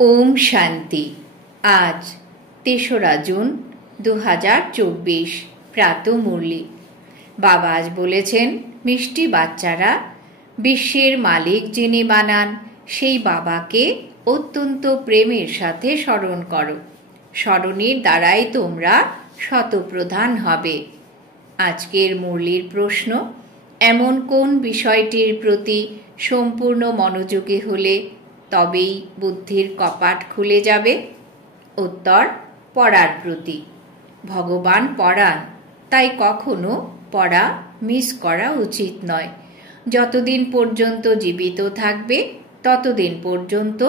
ওম শান্তি। আজ ৩রা জুন ২০২৪ প্রাত মুরলি। বাবা আজ বলেছেন, মিষ্টি বাচ্চারা, বিশ্বের মালিক যিনি বানান সেই বাবাকে অত্যন্ত প্রেমের সাথে স্মরণ করো। স্মরণের দ্বারাই তোমরা শতপ্রধান হবে। আজকের মুরলির প্রশ্ন, এমন কোন বিষয়টির প্রতি সম্পূর্ণ মনোযোগী হলে তবেই বুদ্ধির কপাট খুলে যাবে? উত্তর, পড়ার প্রতি। ভগবান পড়ান, তাই কখনো পড়া মিস করা উচিত নয়। যতদিন পর্যন্ত জীবিত থাকবে ততদিন পর্যন্ত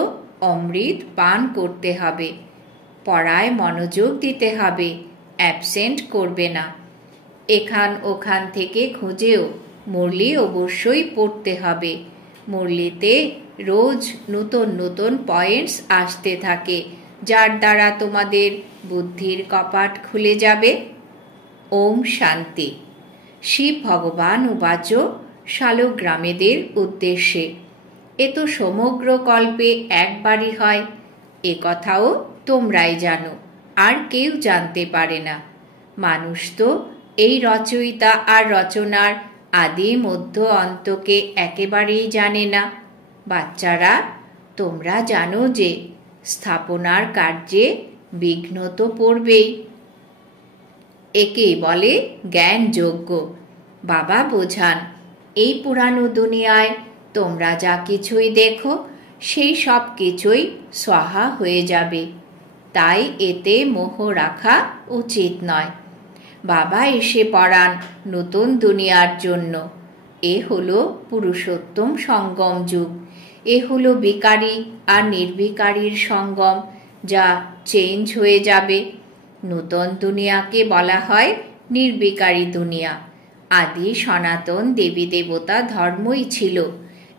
অমৃত পান করতে হবে। পড়ায় মনোযোগ দিতে হবে, অ্যাবসেন্ট করবে না। এখান ওখান থেকে খুঁজেও মুরলি অবশ্যই পড়তে হবে। মুরলিতে রোজ নতুন নতুন পয়েন্টস আসতে থাকে, যার দ্বারা তোমাদের বুদ্ধির কপাট খুলে যাবে। ওম শান্তি। শিব ভগবান উবাচ শালগ্রামেদের উদ্দেশ্যে, এ তো সমগ্র কল্পে একবারই হয়, এ কথাও তোমরাই জানো, আর কেউ জানতে পারে না। মানুষ তো এই রচয়িতা আর রচনার আদি মধ্য অন্তকে একেবারেই জানে না। বাচ্চারা, তোমরা জানো যে স্থাপনার কার্যে বিঘ্ন তো পড়বেই। একে বলে জ্ঞান যজ্ঞ। বাবা বোঝান, এই পুরানো দুনিয়ায় তোমরা যা কিছুই দেখো সেই সব কিছুই স্বাহা হয়ে যাবে, তাই এতে মোহ রাখা উচিত নয়। বাবা এসে পড়ান নতুন দুনিয়ার জন্য। এ হলো পুরুষোত্তম সঙ্গম যুগ। এ হলো বিকারী আর নির্বিকারীর সঙ্গম, যা চেঞ্জ হয়ে যাবে। নতুন দুনিয়াকে বলা হয় নির্বিকারী দুনিয়া। আদি সনাতন দেবী দেবতা ধর্মই ছিল।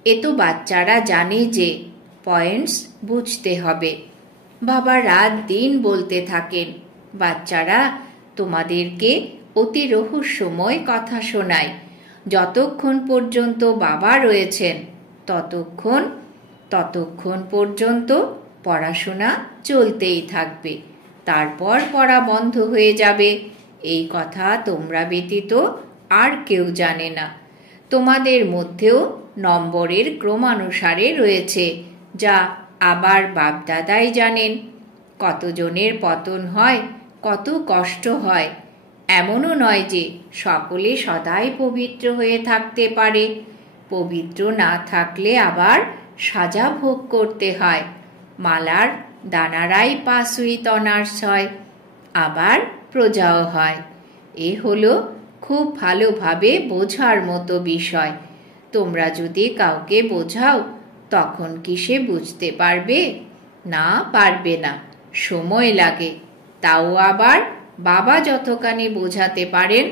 এ তো বাচ্চারা জানে যে পয়েন্টস বুঝতে হবে। বাবা রাত দিন বলতে থাকেন, বাচ্চারা, তোমাদেরকে অতি রহস্যময় কথা শোনায়। যতক্ষণ পর্যন্ত বাবা রয়েছেন ততক্ষণ পর্যন্ত পড়াশোনা চলতেই থাকবে। তারপর পড়া বন্ধ হয়ে যাবে। এই কথা তোমরা ব্যতীত আর কেউ জানে না। তোমাদের মধ্যেও নম্বরের ক্রমানুসারে রয়েছে, যা আবার বাপদাদাই জানেন। কতজনের পতন হয়, কত কষ্ট হয়। এমনও নয় যে সকলে সদাই পবিত্র হয়ে থাকতে পারে। পবিত্র না থাকলে আবার সাজা ভোগ করতে হয়। মালার দানারাই পাশুই তনার্স হয়, আবার প্রজাও হয়। এ হলো খুব ভালোভাবে বোঝার মতো বিষয়। তোমরা যদি কাউকে বোঝাও, তখন কি সে বুঝতে পারবে? না, পারবে না, সময় লাগে। তাও আবার বাবা যতখানি বোঝাতে পারেন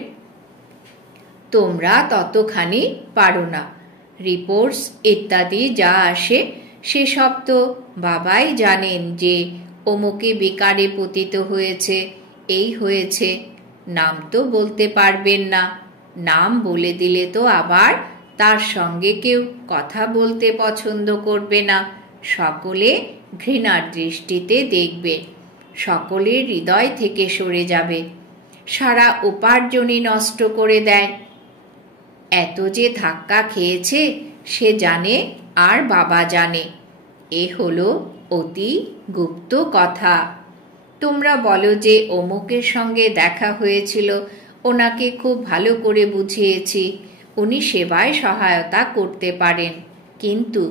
তোমরা ততখানি পারো না। রিপোর্টস ইত্যাদি যা আসে সেসব তো বাবাই জানেন যে অমুকে বিকারে পতিত হয়েছে, এই হয়েছে। নাম তো বলতে পারবেন না। নাম বলে দিলে তো আবার তার সঙ্গে কেউ কথা বলতে পছন্দ করবে না। সকলে ঘৃণার দৃষ্টিতে দেখবে, সকলের হৃদয় থেকে সরে যাবে, সারা উপার্জনই নষ্ট করে দেয়। এত যে ধাক্কা খেয়েছে সে জানে, আর বাবা জানে। এ হলো অতি গুপ্ত কথা। তোমরা বলো যে অমুকের সঙ্গে দেখা হয়েছিল, ওনাকে খুব ভালো করে বুঝিয়েছি, উনি সেবায় সহায়তা করতে পারেন। কিন্তু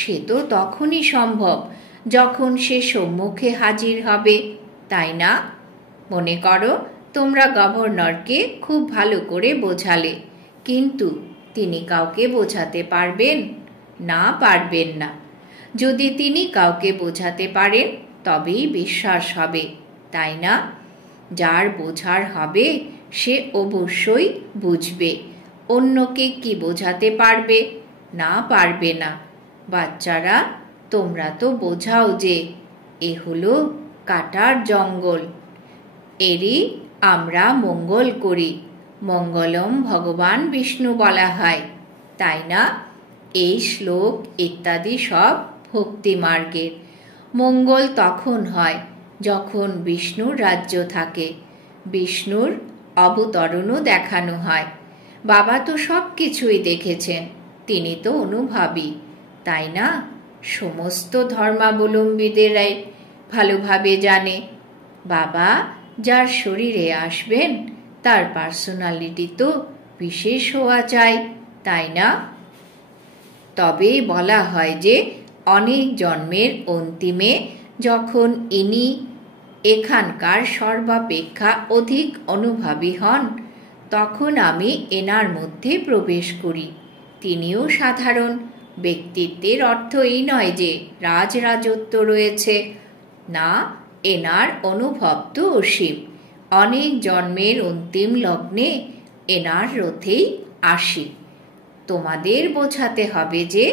সে তো তখনই সম্ভব যখন সে সম্মুখে হাজির হবে, তাই না? মনে করো তোমরা গভর্নরকে খুব ভালো করে বোঝালে, কিন্তু তিনি কাউকে বোঝাতে পারবেন? না, পারবেন না। যদি তিনি কাউকে বোঝাতে পারেন তবেই বিশ্বাস হবে, তাই না? যার বোঝার হবে সে অবশ্যই বুঝবে। অন্যকে কি বোঝাতে পারবে? না, পারবে না। বাচ্চারা, তোমরা তো বোঝাও যে এ হলো কাটার জঙ্গল, এরই আমরা মঙ্গল করি। মঙ্গলম ভগবান বিষ্ণু বলা হয়, তাই না? এই শ্লোক ইত্যাদি সব ভক্তি মার্গের। মঙ্গল তখন হয় যখন বিষ্ণুর রাজ্য থাকে, বিষ্ণুর অবতরণও দেখানো হয়। বাবা তো সব কিছুই দেখেছেন, তিনি তো অনুভবী, তাই না? সমস্ত ধর্মাবলম্বীদেরাই ভালোভাবে জানে বাবা যার শরীরে আসবেন তার পার্সোনালিটি তো বিশেষ হওয়া চাই, তাই না? তবেই বলা হয় যে অনেক জন্মের অন্তিমে যখন ইনি এখানকার সর্বাপেক্ষা অধিক অনুভবী হন, তখন আমি এনার মধ্যে প্রবেশ করি। তিনিও সাধারণ ব্যক্তিত্বের অর্থ এই নয় যে রাজরাজত্ব রয়েছে, না, এনার অনুভব তো অসীম। অনেক জন্মের অন্তিম লগ্নে এনার রথেই আসি। তোমাদের বোঝাতে হবে যে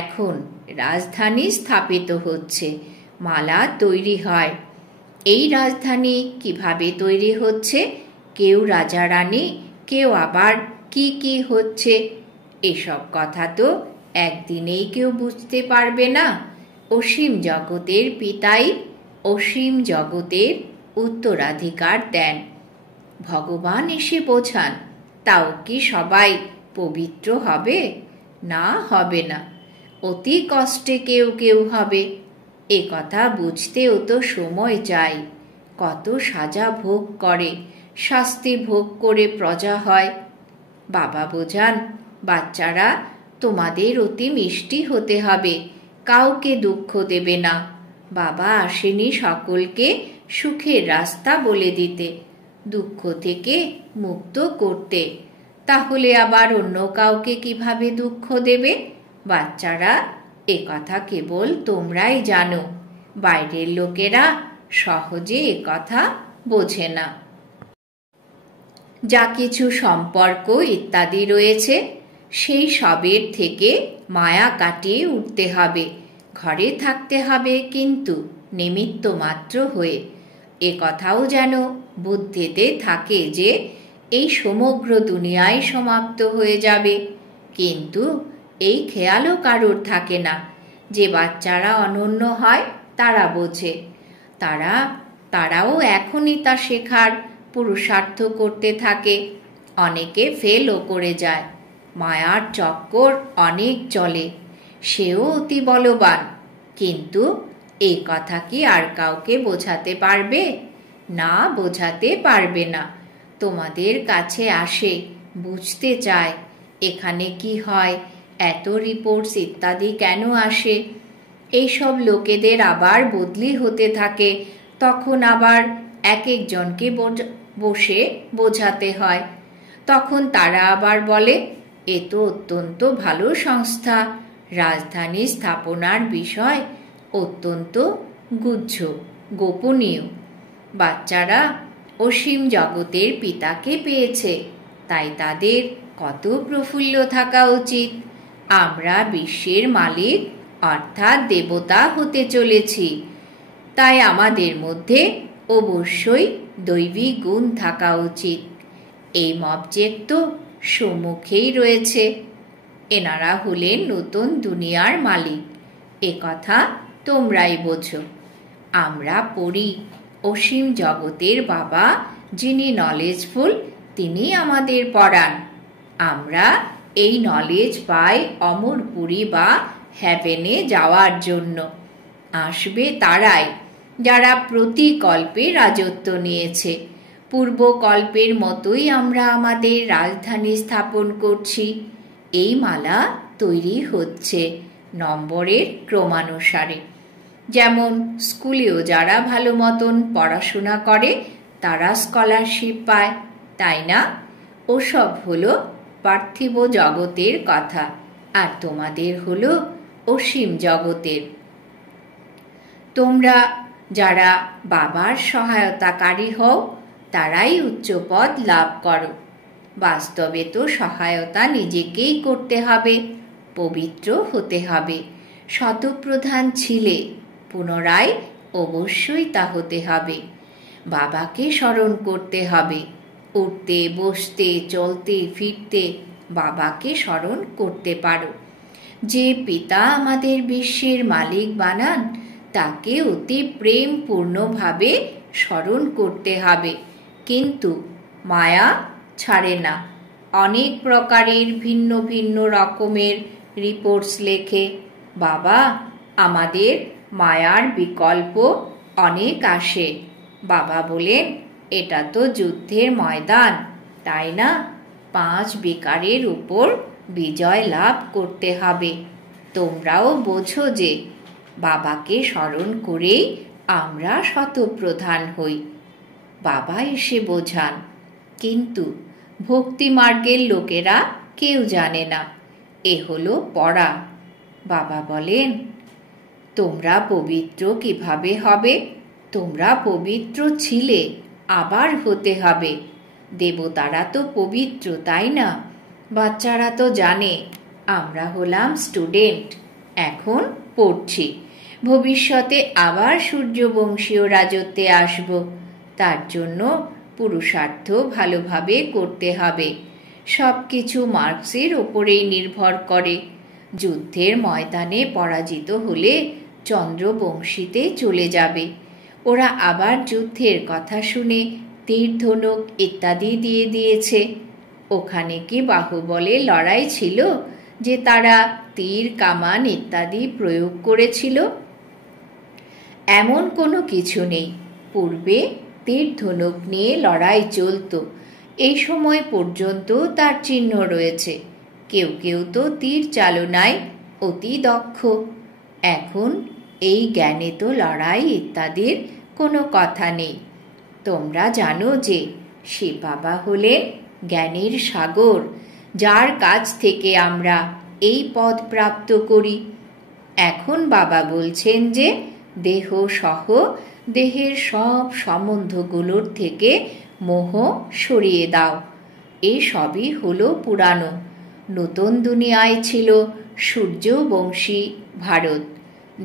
এখন রাজধানী স্থাপিত হচ্ছে, মালা তৈরি হয়। এই রাজধানী কিভাবে তৈরি হচ্ছে, কেউ রাজা রানী, কেউ আবার কি কি হচ্ছে, এসব কথা তো একদিনেই কেউ বুঝতে পারবে না। অসীম জগতের পিতাই অসীম জগতের উত্তরাধিকার দেন। ভগবান এসে বোঝান, তাও কি সবাই পবিত্র হবে? না, হবে না। অতি কষ্টে কেউ কেউ হবে। এ কথা বুঝতেও তো সময় চাই। কত সাজা ভোগ করে, শাস্তি ভোগ করে প্রজা হয়। বাবা বোঝান, বাচ্চারা তোমাদের অতি মিষ্টি হতে হবে, কাউকে দুঃখ দেবে না। বাবা আসেনি সকলকে সুখের রাস্তা বলে দিতে, দুঃখ থেকে মুক্ত করতে। তাহলে আবার অন্য কাউকে কিভাবে দুঃখ দেবে? বাচ্চারা, এ কথা কেবল তোমরাই জানো, বাইরের লোকেরা সহজে এ কথা বোঝে না। যা কিছু সম্পর্ক ইত্যাদি রয়েছে, সেই সবের থেকে মায়া কাটিয়ে উঠতে হবে। ঘরে থাকতে হবে কিন্তু নিমিত্ত মাত্র হয়ে। এ কথাও যেন বুদ্ধিতে থাকে যে এই সমগ্র দুনিয়ায় সমাপ্ত হয়ে যাবে, কিন্তু এই খেয়ালও কারোর থাকে না। যে বাচ্চারা অনন্য হয় তারা বোঝে, তারাও এখনই তা শেখার পুরুষার্থ করতে থাকে। অনেকে ফেলও করে যায়। মায়ার চক্কর অনেক চলে, সেও অতি বলবান, কিন্তু এই কথা কি আর কাউকে বোঝাতে পারবে? না, বোঝাতে পারবে না। তোমাদের কাছে আসে, বুঝতে চায় এখানে কি হয়, এত রিপোর্টস ইত্যাদি কেন আসে। এইসব লোকেদের আবার বদলি হতে থাকে, তখন আবার এক একজনকে বসে বোঝাতে হয়। তখন তারা আবার বলে, এ তো অত্যন্ত ভালো সংস্থা, রাজধানী স্থাপনার বিষয় অত্যন্ত গুহ্য, গোপনীয়। বাচ্চারা অসীম জগতের পিতাকে পেয়েছে, তাই তাদের কত প্রফুল্ল থাকা উচিত। আমরা বিশ্বের মালিক অর্থাৎ দেবতা হতে চলেছি, তাই আমাদের মধ্যে অবশ্যই দৈবিক গুণ থাকা উচিত। এই অবজেক্ট তো সম্মুখেই রয়েছে, এনারা হলেন নতুন দুনিয়ার মালিক। এ কথা তোমরাই বোঝো। আমরা পড়ি অসীম জগতের বাবা যিনি নলেজফুল, তিনি আমাদের পড়ান। আমরা এই নলেজ পাই অমরপুরী বা হ্যাভেনে যাওয়ার জন্য। আসবে তারাই যারা প্রতিকল্পে রাজত্ব নিয়েছে। পূর্বকল্পের মতোই আমরা আমাদের রাজধানী স্থাপন করছি। এই মালা তৈরি হচ্ছে নম্বরের ক্রমানুসারে। যেমন স্কুলেও যারা ভালো মতন পড়াশোনা করে তারা স্কলারশিপ পায়, তাই না? ওসব হলো পার্থিব জগতের কথা, আর তোমাদের হলো অসীম জগতের। তোমরা যারা বাবার সহায়তাকারী হও তারাই উচ্চ পদ লাভ করো। বাস্তবে তো সহায়তা নিজেকেই করতে হবে, পবিত্র হতে হবে। শতপ্রধান ছিলে, পুনরায় অবশ্যই তা হতে হবে। বাবাকে স্মরণ করতে হবে, উঠতে বসতে চলতে ফিরতে বাবাকে স্মরণ করতে পারো। যে পিতা আমাদের বিশ্বের মালিক বানান, তাকে অতি প্রেমপূর্ণভাবে স্মরণ করতে হবে, কিন্তু মায়া ছাড়ে না। অনেক প্রকারের ভিন্ন ভিন্ন রকমের রিপোর্টস লেখে, বাবা আমাদের মায়ার বিকল্প অনেক আসে। বাবা বলেন, এটা তো যুদ্ধের ময়দান, তাই না? 5 বিকারের উপর বিজয় লাভ করতে হবে। তোমরাও বোঝো যে বাবাকে স্মরণ করেই আমরা শতপ্রধান হই। বাবা এসে বোঝান, কিন্তু ভক্তি মার্গের লোকেরা কেউ জানে না। এ হলো পড়া। বাবা বলেন, তোমরা পবিত্র কিভাবে হবে? তোমরা পবিত্র ছিলে, আবার হতে হবে। দেবতারা তো পবিত্র, তাই না? বাচ্চারা তো জানে আমরা হলাম স্টুডেন্ট, এখন পড়ছি, ভবিষ্যতে আবার সূর্যবংশীয় রাজত্বে আসব। তার জন্য পুরুষার্থ ভালোভাবে করতে হবে। সব কিছু মার্কসের ওপরেই নির্ভর করে। যুদ্ধের ময়দানে পরাজিত হলে চন্দ্রবংশীতে চলে যাবে। ওরা আবার যুদ্ধের কথা শুনে তীর ধনুক ইত্যাদি দিয়ে দিয়েছে। ওখানে কি বাহুবলে লড়াই ছিল যে তারা তীর কামান ইত্যাদি প্রয়োগ করেছিল? এমন কোনো কিছু নেই। পূর্বে তীর ধনুক নিয়ে লড়াই চলত, এই সময় পর্যন্ত তার চিহ্ন রয়েছে। কেউ কেউ তো তীর চালনায় অতি দক্ষ। এখন এই জ্ঞানে তো লড়াই ইত্যাদির কোনো কথা নেই। তোমরা জানো যে শিব বাবা হলেন জ্ঞানের সাগর, যার কাছ থেকে আমরা এই পদ প্রাপ্ত করি। এখন বাবা বলছেন যে দেহ সহ দেহের সব সম্বন্ধগুলোর থেকে মোহ সরিয়ে দাও। এই সবই হলো পুরানো। নতুন দুনিয়ায় ছিল সূর্যবংশী ভারত,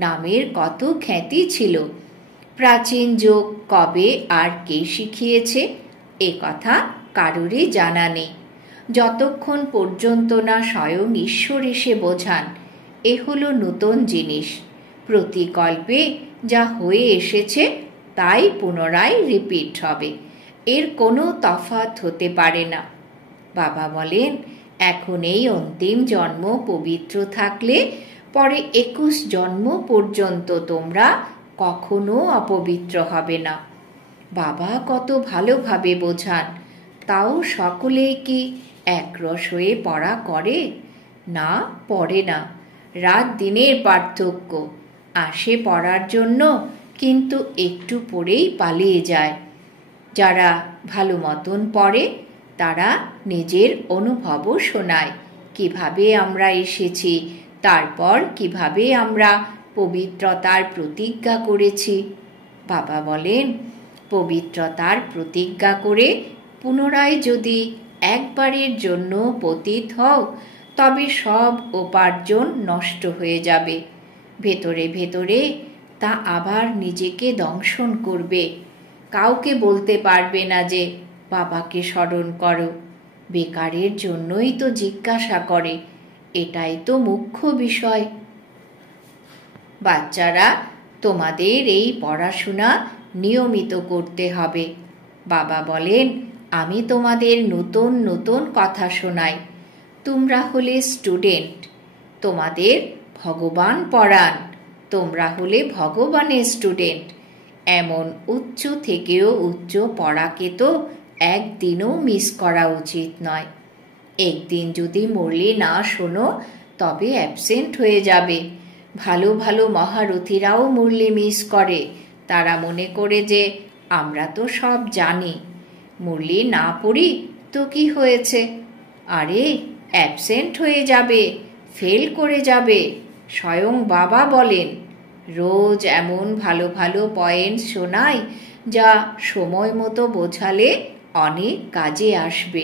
নামের কত খ্যাতি ছিল। প্রাচীন যোগ কবে আর কে শিখিয়েছে এ কথা কারোরই জানা নেই, যতক্ষণ পর্যন্ত না স্বয়ং ঈশ্বর এসে বোঝান এ হলো নতুন জিনিস। প্রতিকল্পে যা হয়ে এসেছে তাই পুনরায় রিপিট হবে, এর কোনো তফাৎ হতে পারে না। বাবা বলেন, এখন এই অন্তিম জন্ম পবিত্র থাকলে পরে 21 জন্ম পর্যন্ত তোমরা কখনো অপবিত্র হবে না। বাবা কত ভালোভাবে বোঝান, তাও সকলেই কি একরস হয়ে পড়া করে? না, পড়ে না। রাত দিনের পার্থক্য। আসে পড়ার জন্য, কিন্তু একটু পড়েই পালিয়ে যায়। যারা ভালো মতন পড়ে তারা নিজের অনুভবও শোনায়, কিভাবে আমরা এসেছি, তারপর কিভাবে আমরা পবিত্রতার প্রতিজ্ঞা করেছি। বাবা বলেন, পবিত্রতার প্রতিজ্ঞা করে পুনরায় যদি একবারের জন্য পতিত হও, তবে সব উপার্জন নষ্ট হয়ে যাবে। ভেতরে ভেতরে তা আবার নিজেকে দংশন করবে। কাউকে বলতে পারবে না যে বাবাকে স্মরণ করো। বেকারের জন্যই তো জিজ্ঞাসা করে, এটাই তো মুখ্য বিষয়। বাচ্চারা, তোমাদের এই পড়াশোনা নিয়মিত করতে হবে। বাবা বলেন, আমি তোমাদের নতুন নতুন কথা শোনাই। তোমরা হলে স্টুডেন্ট, তোমাদের ভগবান পড়ান। তোমরা হলে ভগবানের স্টুডেন্ট। এমন উচ্চ থেকেও উচ্চ পড়াকে তো একদিনও মিস করা উচিত নয়। একদিন যদি মুরলি না শোনো তবে অ্যাবসেন্ট হয়ে যাবে। ভালো ভালো মহারথীরাও মুরলি মিস করে। তারা মনে করে যে আমরা তো সব জানি, মুরলি না পড়ি তো কি হয়েছে? আরে, অ্যাবসেন্ট হয়ে যাবে, ফেল করে যাবে। স্বয়ং বাবা বলেন, রোজ এমন ভালো ভালো পয়েন্ট শোনাই যা সময় মতো বোঝালে অনেক কাজে আসবে।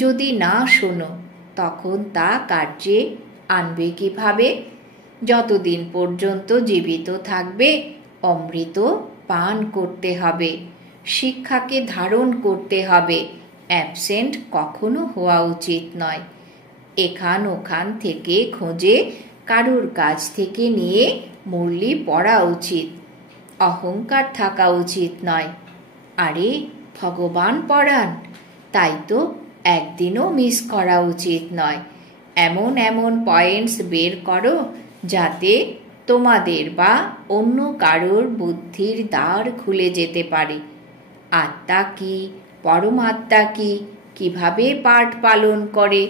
যদি না শোনো তখন তা কার্যে আনবে কিভাবে? যতদিন পর্যন্ত জীবিত থাকবে অমৃত পান করতে হবে, শিক্ষাকে ধারণ করতে হবে। অ্যাবসেন্ট কখনো হওয়া উচিত নয়। এখান ওখান থেকে খোঁজে কারোর কাছ থেকে নিয়ে মুরলি পড়া উচিত, অহংকার থাকা উচিত নয়। আরে ভগবান পড়ান, তাই তো একদিনও মিস করা উচিত নয়। এমন এমন পয়েন্টস বের করো যাতে তোমাদের বা অন্য কারোর বুদ্ধির দ্বার খুলে যেতে পারে। আত্মা কি, পরমাত্মা কি, কিভাবে পাঠ পালন করে,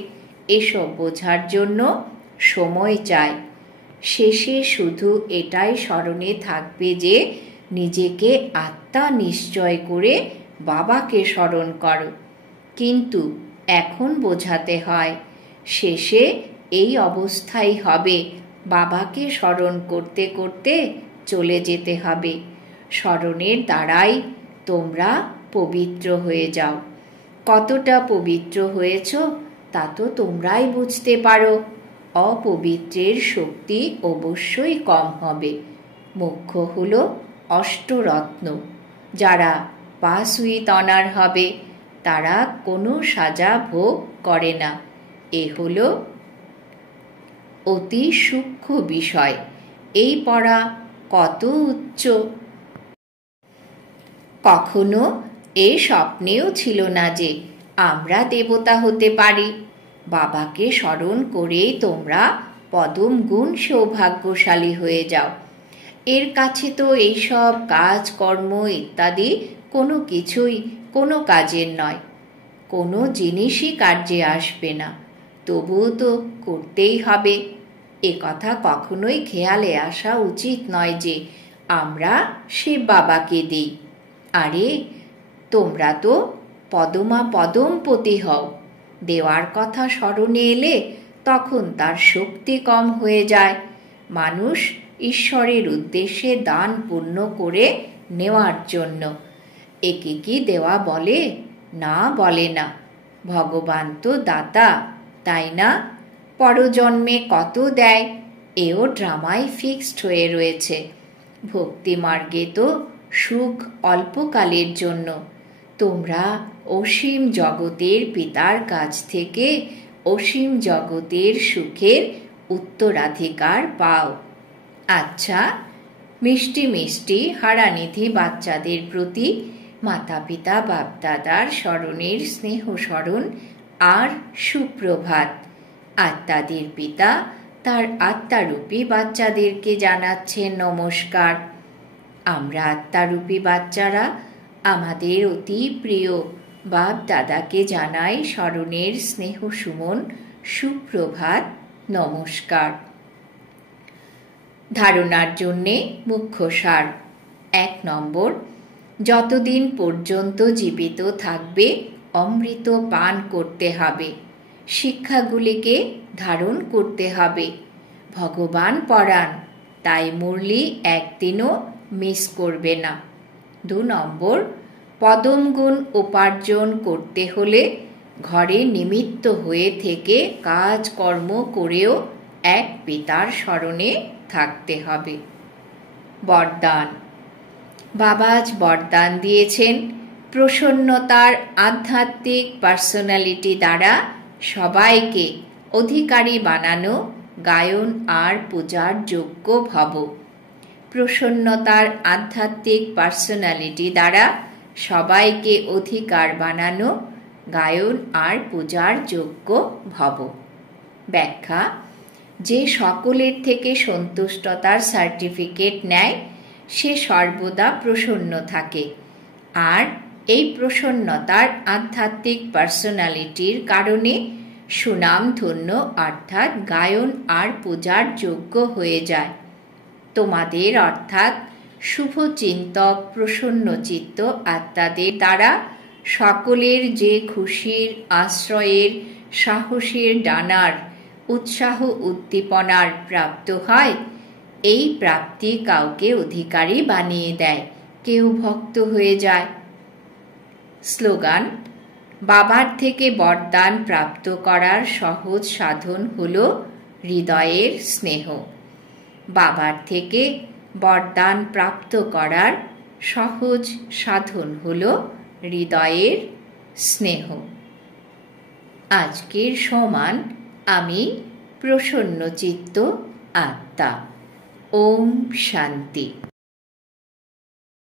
এসব বোঝার জন্য সময় চাই। শেষে শুধু এটাই স্মরণে থাকবে যে নিজেকে আত্মা নিশ্চয় করে বাবাকে স্মরণ করো। কিন্তু এখন বোঝাতে হয়, শেষে এই অবস্থাই হবে, বাবাকে স্মরণ করতে করতে চলে যেতে হবে। স্মরণের দ্বারাই তোমরা পবিত্র হয়ে যাও। কতটা পবিত্র হয়েছ তা তো তোমরাই বুঝতে পারো। অপবিত্রের শক্তি অবশ্যই কম হবে। মুখ্য হলো অষ্টরত্ন। যারা পাস উইথ অনার হবে তারা কোনো সাজা ভোগ করে না। এ হলো অতি সূক্ষ্ম বিষয়। এই পড়া কত উচ্চ! কখনো এ স্বপ্নেও ছিল না যে আমরা দেবতা হতে পারি। বাবাকে স্মরণ করেই তোমরা পদম গুণ সৌভাগ্যশালী হয়ে যাও। এর কাছে তো এইসব কাজ কর্ম ইত্যাদি কোনো কিছুই কোনো কাজের নয়। কোনো জিনিসই কার্যে আসবে না, তবুও তো করতেই হবে। এ কথা কখনোই খেয়ালে আসা উচিত নয় যে আমরা শিব বাবাকে দিই। আরে তোমরা তো পদমা পদমপতি হও। দেওয়ার কথা স্মরণে এলে তখন তার শক্তি কম হয়ে যায়। মানুষ ঈশ্বরের উদ্দেশ্যে দান পুণ্য করে নেওয়ার জন্য। একে কি দেওয়া বলে? না, বলে না। ভগবান তো দাতা, তাই না? পরজন্মে কত দেয় এও ড্রামায় ফিক্সড হয়ে রয়েছে। ভক্তি মার্গে তো সুখ অল্পকালের জন্য। তোমরা অসীম জগতের পিতার কাছ থেকে অসীম জগতের সুখের উত্তরাধিকার পাও। আচ্ছা, মিষ্টি মিষ্টি হারানিধি বাচ্চাদের প্রতি মাতা পিতা বাপদাদার স্মরণের স্নেহ স্মরণ আর সুপ্রভাত। আত্মাদের পিতা তার আত্মারূপী বাচ্চাদেরকে জানাচ্ছেন নমস্কার। আমরা আত্মারূপী বাচ্চারা আমাদের অতি প্রিয় বাপ দাদাকে জানাই স্মরণের স্নেহ সুমন, সুপ্রভাত, নমস্কার। ধারণার জন্যে মুখ্য সার। 1 নম্বর, যতদিন পর্যন্ত জীবিত থাকবে অমৃত পান করতে হবে, শিক্ষাগুলিকে ধারণ করতে হবে। ভগবান পড়ান, তাই মুরলি একদিনও মিস করবে না। 2 নম্বর, পদম গুণ উপার্জন করতে হলে ঘরে নিমিত্ত হয়ে থেকে কাজ কর্ম করেও এক পিতার স্মরণে থাকতে হবে। বরদান। বাবা আজ বরদান দিয়েছেন প্রসন্নতার আধ্যাত্মিক পার্সোনালিটি দ্বারা সবাইকে অধিকারী বানানো, গায়ন আর পূজার যোগ্য ভব। প্রসন্নতার আধ্যাত্মিক পার্সোনালিটি দ্বারা সবাইকে অধিকার বানানো, গায়ন আর পূজার যোগ্য ভব। ব্যাখ্যা: যে সকলের থেকে সন্তুষ্টতার সার্টিফিকেট নেয় সে সর্বদা প্রসন্ন থাকে, আর এই প্রসন্নতার আধ্যাত্মিক পার্সোনালিটির কারণে সুনামধন্য অর্থাৎ গায়ন আর পূজার যোগ্য হয়ে যায়। তোমাদের অর্থাৎ শুভচিন্তক প্রসন্নচিত্ত আত্মাদের দ্বারা সকলের যে খুশির, আশ্রয়ের, সাহসের ডানার, উৎসাহ উদ্দীপনার প্রাপ্ত হয়, এই প্রাপ্তি কাউকে অধিকারী বানিয়ে দেয়, কেউ ভক্ত হয়ে যায়। স্লোগান: বাবার থেকে বরদান প্রাপ্ত করার সহজ সাধন হল হৃদয়ের স্নেহ। বাবার থেকে বরদান প্রাপ্ত করার সহজ সাধন হল হৃদয়ের স্নেহ। আজকের সমান আমি প্রসন্নচিত্ত আত্মা। ওম শান্তি।